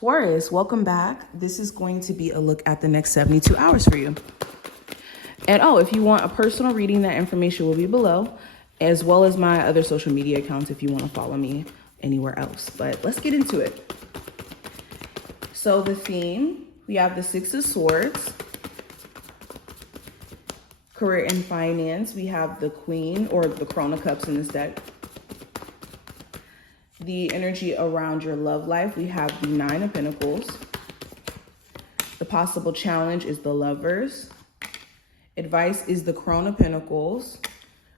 Taurus, welcome back. This is going to be a look at the next 72 hours for you. And if you want a personal reading, that information will be below, as well as my other social media accounts if you want to follow me anywhere else. But let's get into it. So the theme, we have the Six of Swords. Career and finance, we have the Queen or the Crown of Cups in this deck. The energy around your love life, we have the Nine of Pentacles. The possible challenge is the Lovers. Advice is the Crown of Pentacles.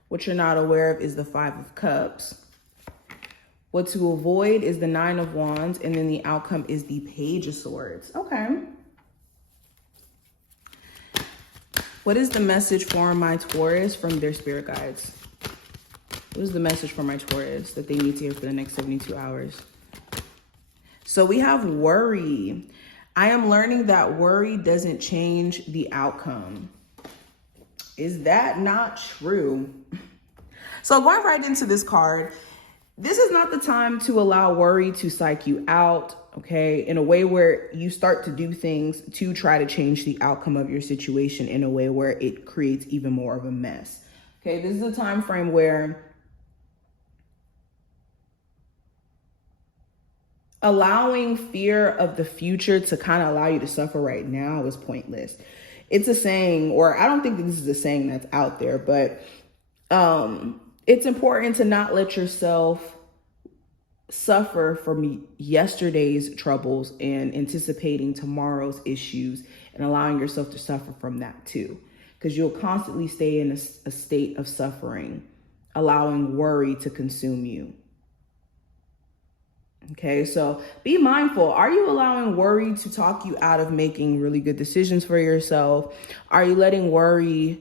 What you're not aware of is the Five of Cups. What to avoid is the Nine of Wands, and then the outcome is the Page of Swords. Okay. What is the message for my Taurus from their spirit guides? What is the message for my Taurus that they need to hear for the next 72 hours? So we have worry. I am learning that worry doesn't change the outcome. Is that not true? So going right into this card, this is not the time to allow worry to psych you out, okay, in a way where you start to do things to try to change the outcome of your situation in a way where it creates even more of a mess. Okay, this is a time frame where allowing fear of the future to kind of allow you to suffer right now is pointless. It's a saying, or I don't think that this is a saying that's out there, but it's important to not let yourself suffer from yesterday's troubles and anticipating tomorrow's issues and allowing yourself to suffer from that too, because you'll constantly stay in a state of suffering, allowing worry to consume you. Okay, so be mindful. Are you allowing worry to talk you out of making really good decisions for yourself? Are you letting worry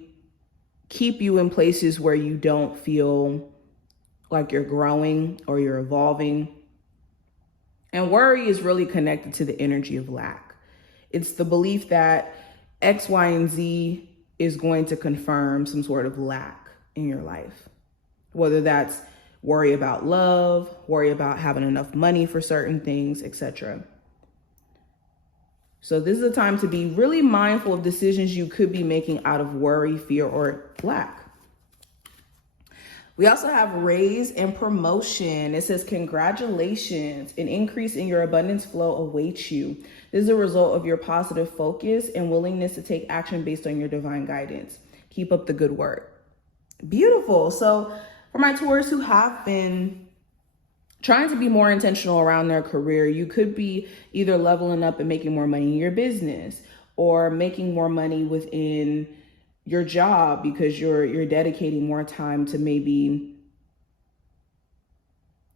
keep you in places where you don't feel like you're growing or you're evolving? And worry is really connected to the energy of lack. It's the belief that X, Y, and Z is going to confirm some sort of lack in your life, whether that's worry about love, worry about having enough money for certain things, etc. So this is a time to be really mindful of decisions you could be making out of worry, fear, or lack. We also have raise and promotion. It says, congratulations, an increase in your abundance flow awaits you. This is a result of your positive focus and willingness to take action based on your divine guidance. Keep up the good work. Beautiful. So for my Taurus who have been trying to be more intentional around their career, you could be either leveling up and making more money in your business or making more money within your job because you're dedicating more time to maybe,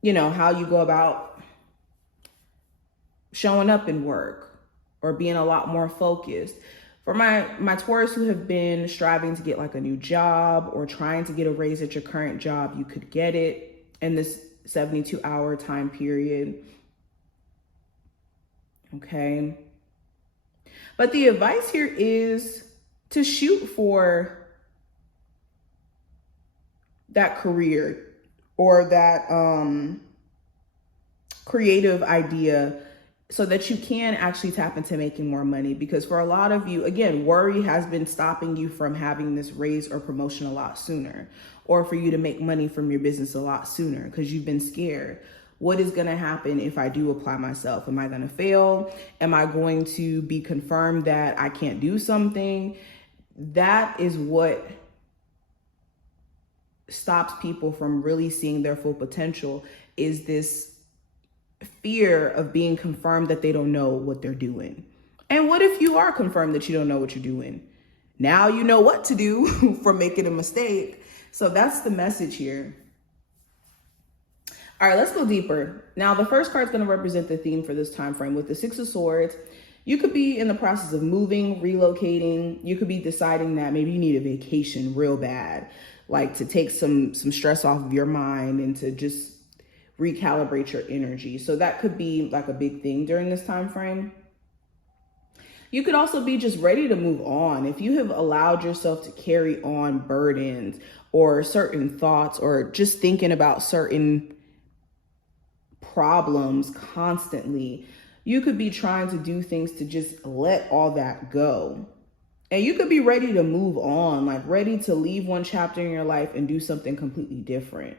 how you go about showing up in work or being a lot more focused. For my Taurus who have been striving to get like a new job or trying to get a raise at your current job, you could get it in this 72-hour time period. Okay. But the advice here is to shoot for that career or that creative idea so that you can actually tap into making more money. Because for a lot of you, again, worry has been stopping you from having this raise or promotion a lot sooner, or for you to make money from your business a lot sooner because you've been scared. What is going to happen if I do apply myself? Am I going to fail? Am I going to be confirmed that I can't do something? That is what stops people from really seeing their full potential, is this fear of being confirmed that they don't know what they're doing. And what if you are confirmed that you don't know what you're doing? Now you know what to do from making a mistake. So that's the message here. All right, let's go deeper. Now, the first card is going to represent the theme for this time frame. With the Six of Swords, you could be in the process of moving, relocating. You could be deciding that maybe you need a vacation real bad, like to take some stress off of your mind and to just recalibrate your energy. So that could be like a big thing during this time frame. You could also be just ready to move on. If you have allowed yourself to carry on burdens or certain thoughts or just thinking about certain problems constantly, you could be trying to do things to just let all that go. And you could be ready to move on, like ready to leave one chapter in your life and do something completely different.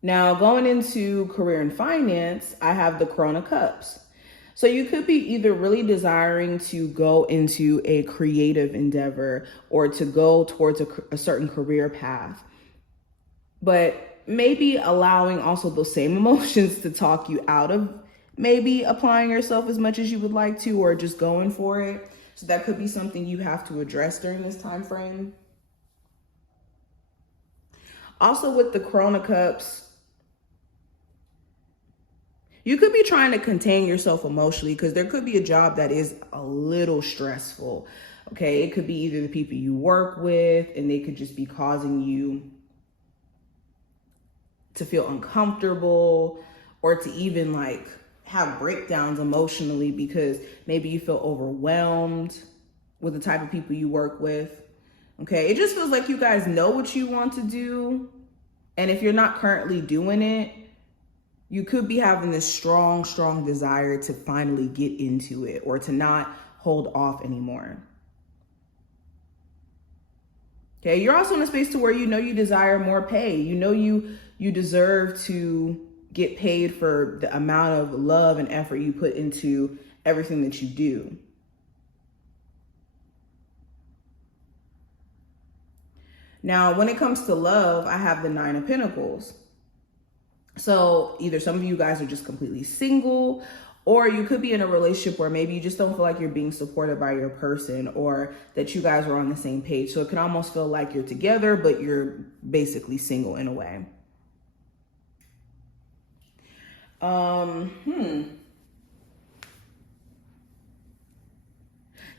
Now, going into career and finance, I have the Crown of Cups. So you could be either really desiring to go into a creative endeavor or to go towards a certain career path, but maybe allowing also those same emotions to talk you out of maybe applying yourself as much as you would like to, or just going for it. So that could be something you have to address during this time frame. Also with the Crown of Cups, you could be trying to contain yourself emotionally because there could be a job that is a little stressful. Okay, it could be either the people you work with and they could just be causing you to feel uncomfortable, or to even like have breakdowns emotionally because maybe you feel overwhelmed with the type of people you work with. Okay, it just feels like you guys know what you want to do. And if you're not currently doing it, you could be having this strong desire to finally get into it or to not hold off anymore. Okay, you're also in a space to where you know you desire more pay. You know you deserve to get paid for the amount of love and effort you put into everything that you do. Now, when it comes to love, I have the Nine of Pentacles. So either some of you guys are just completely single, or you could be in a relationship where maybe you just don't feel like you're being supported by your person, or that you guys are on the same page. So it can almost feel like you're together, but you're basically single in a way.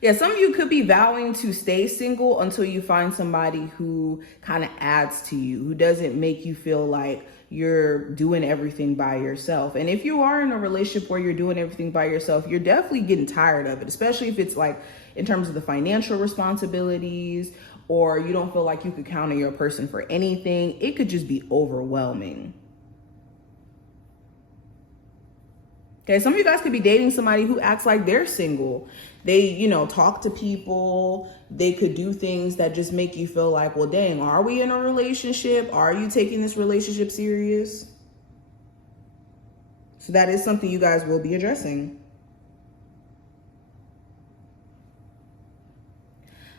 Yeah, some of you could be vowing to stay single until you find somebody who kind of adds to you, who doesn't make you feel like you're doing everything by yourself. And if you are in a relationship where you're doing everything by yourself, you're definitely getting tired of it, especially if it's like in terms of the financial responsibilities, or you don't feel like you could count on your person for anything. It could just be overwhelming. Okay, some of you guys could be dating somebody who acts like they're single. They, talk to people. They could do things that just make you feel like, well, dang, are we in a relationship? Are you taking this relationship serious? So that is something you guys will be addressing.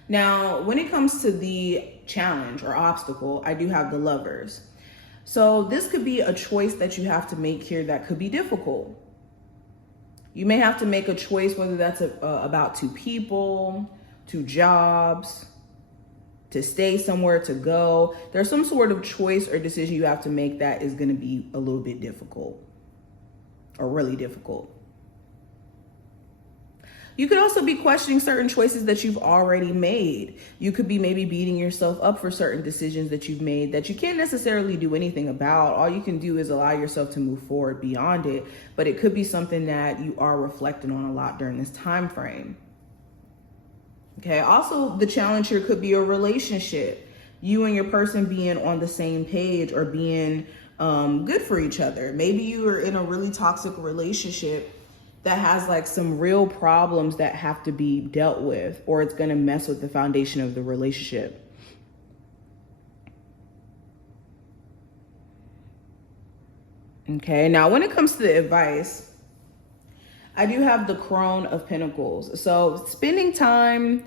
Now, when it comes to the challenge or obstacle, I do have the Lovers. So this could be a choice that you have to make here that could be difficult. You may have to make a choice, whether that's about two people, two jobs, to stay somewhere, to go. There's some sort of choice or decision you have to make that is going to be a little bit difficult, or really difficult. You could also be questioning certain choices that you've already made. You could be maybe beating yourself up for certain decisions that you've made that you can't necessarily do anything about. All you can do is allow yourself to move forward beyond it. But it could be something that you are reflecting on a lot during this time frame. Okay, also the challenge here could be a relationship. You and your person being on the same page, or being good for each other. Maybe you are in a really toxic relationship that has like some real problems that have to be dealt with, or it's going to mess with the foundation of the relationship. Okay, now when it comes to the advice, I do have the Crown of Pentacles. So spending time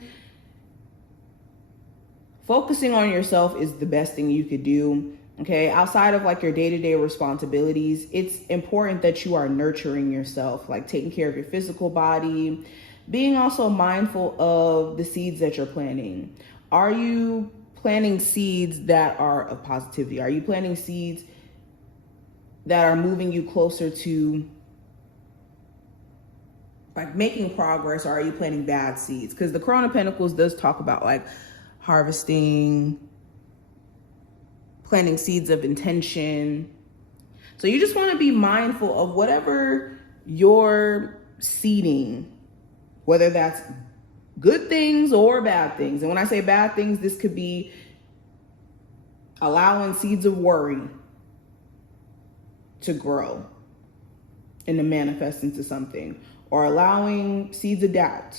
focusing on yourself is the best thing you could do. Okay, outside of like your day-to-day responsibilities, it's important that you are nurturing yourself, like taking care of your physical body, being also mindful of the seeds that you're planting. Are you planting seeds that are of positivity? Are you planting seeds that are moving you closer to like making progress, or are you planting bad seeds? Because the Crown of Pentacles does talk about like harvesting, planting seeds of intention. So you just want to be mindful of whatever you're seeding, whether that's good things or bad things. And when I say bad things, this could be allowing seeds of worry, to grow and to manifest into something, or allowing seeds of doubt.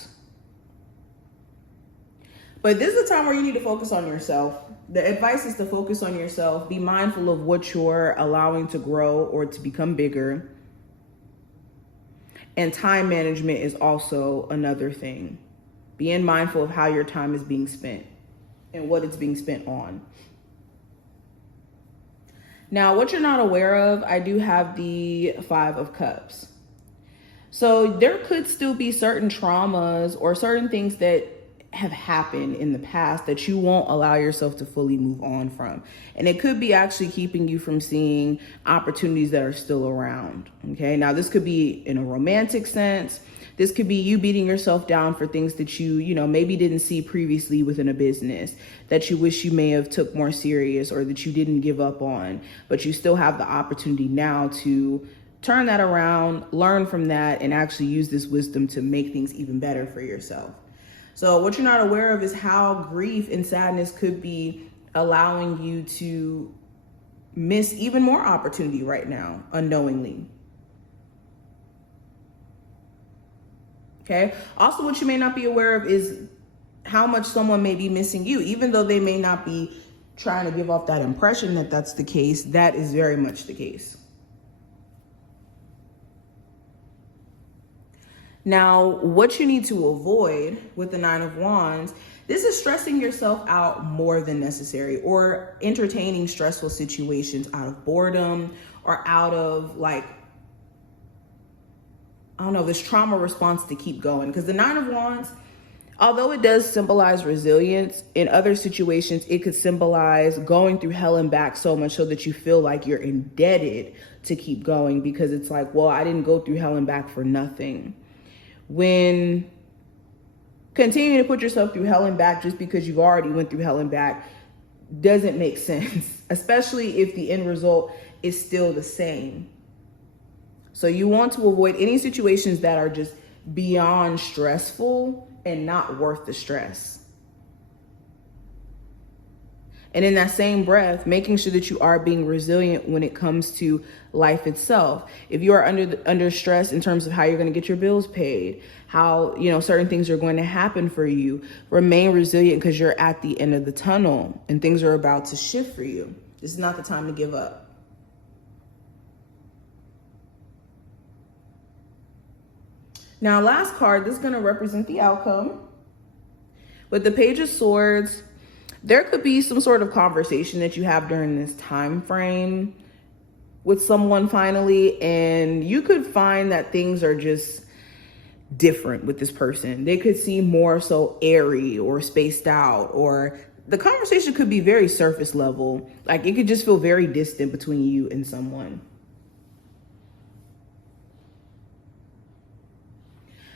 But this is a time where you need to focus on yourself. The advice is to focus on yourself. Be mindful of what you're allowing to grow or to become bigger. And time management is also another thing. Being mindful of how your time is being spent and what it's being spent on. Now, what you're not aware of, I do have the 5 of Cups. So there could still be certain traumas or certain things that have happened in the past that you won't allow yourself to fully move on from. And it could be actually keeping you from seeing opportunities that are still around. Okay. Now this could be in a romantic sense. This could be you beating yourself down for things that you maybe didn't see previously within a business that you wish you may have took more serious, or that you didn't give up on, but you still have the opportunity now to turn that around, learn from that, and actually use this wisdom to make things even better for yourself. So what you're not aware of is how grief and sadness could be allowing you to miss even more opportunity right now, unknowingly. Okay. Also, what you may not be aware of is how much someone may be missing you, even though they may not be trying to give off that impression that that's the case. That is very much the case. Now, what you need to avoid with the 9 of Wands, this is stressing yourself out more than necessary, or entertaining stressful situations out of boredom, or out of this trauma response to keep going. Because the 9 of Wands, although it does symbolize resilience, in other situations, it could symbolize going through hell and back so much so that you feel like you're indebted to keep going, because it's like, well, I didn't go through hell and back for nothing. When continuing to put yourself through hell and back just because you've already went through hell and back doesn't make sense, especially if the end result is still the same. So you want to avoid any situations that are just beyond stressful and not worth the stress. And in that same breath, making sure that you are being resilient when it comes to life itself. If you are under stress in terms of how you're going to get your bills paid, how, certain things are going to happen for you, remain resilient, because you're at the end of the tunnel and things are about to shift for you. This is not the time to give up. Now, last card, this is going to represent the outcome. With the Page of Swords, there could be some sort of conversation that you have during this time frame with someone finally, and you could find that things are just different with this person. They could seem more so airy or spaced out, or the conversation could be very surface level. Like it could just feel very distant between you and someone.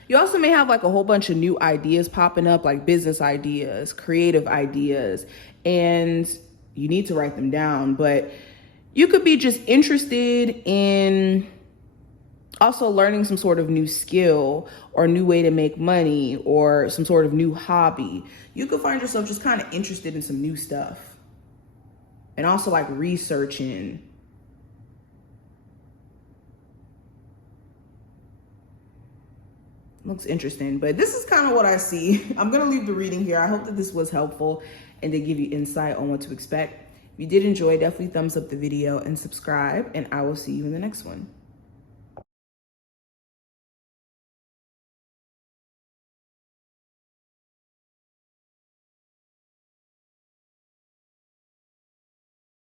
You also may have like a whole bunch of new ideas popping up, like business ideas, creative ideas, and you need to write them down. But you could be just interested in also learning some sort of new skill or new way to make money or some sort of new hobby. You could find yourself just kind of interested in some new stuff, and also like researching. Looks interesting, but this is kind of what I see. I'm going to leave the reading here. I hope that this was helpful and to give you insight on what to expect. If you did enjoy, definitely thumbs up the video and subscribe, and I will see you in the next one.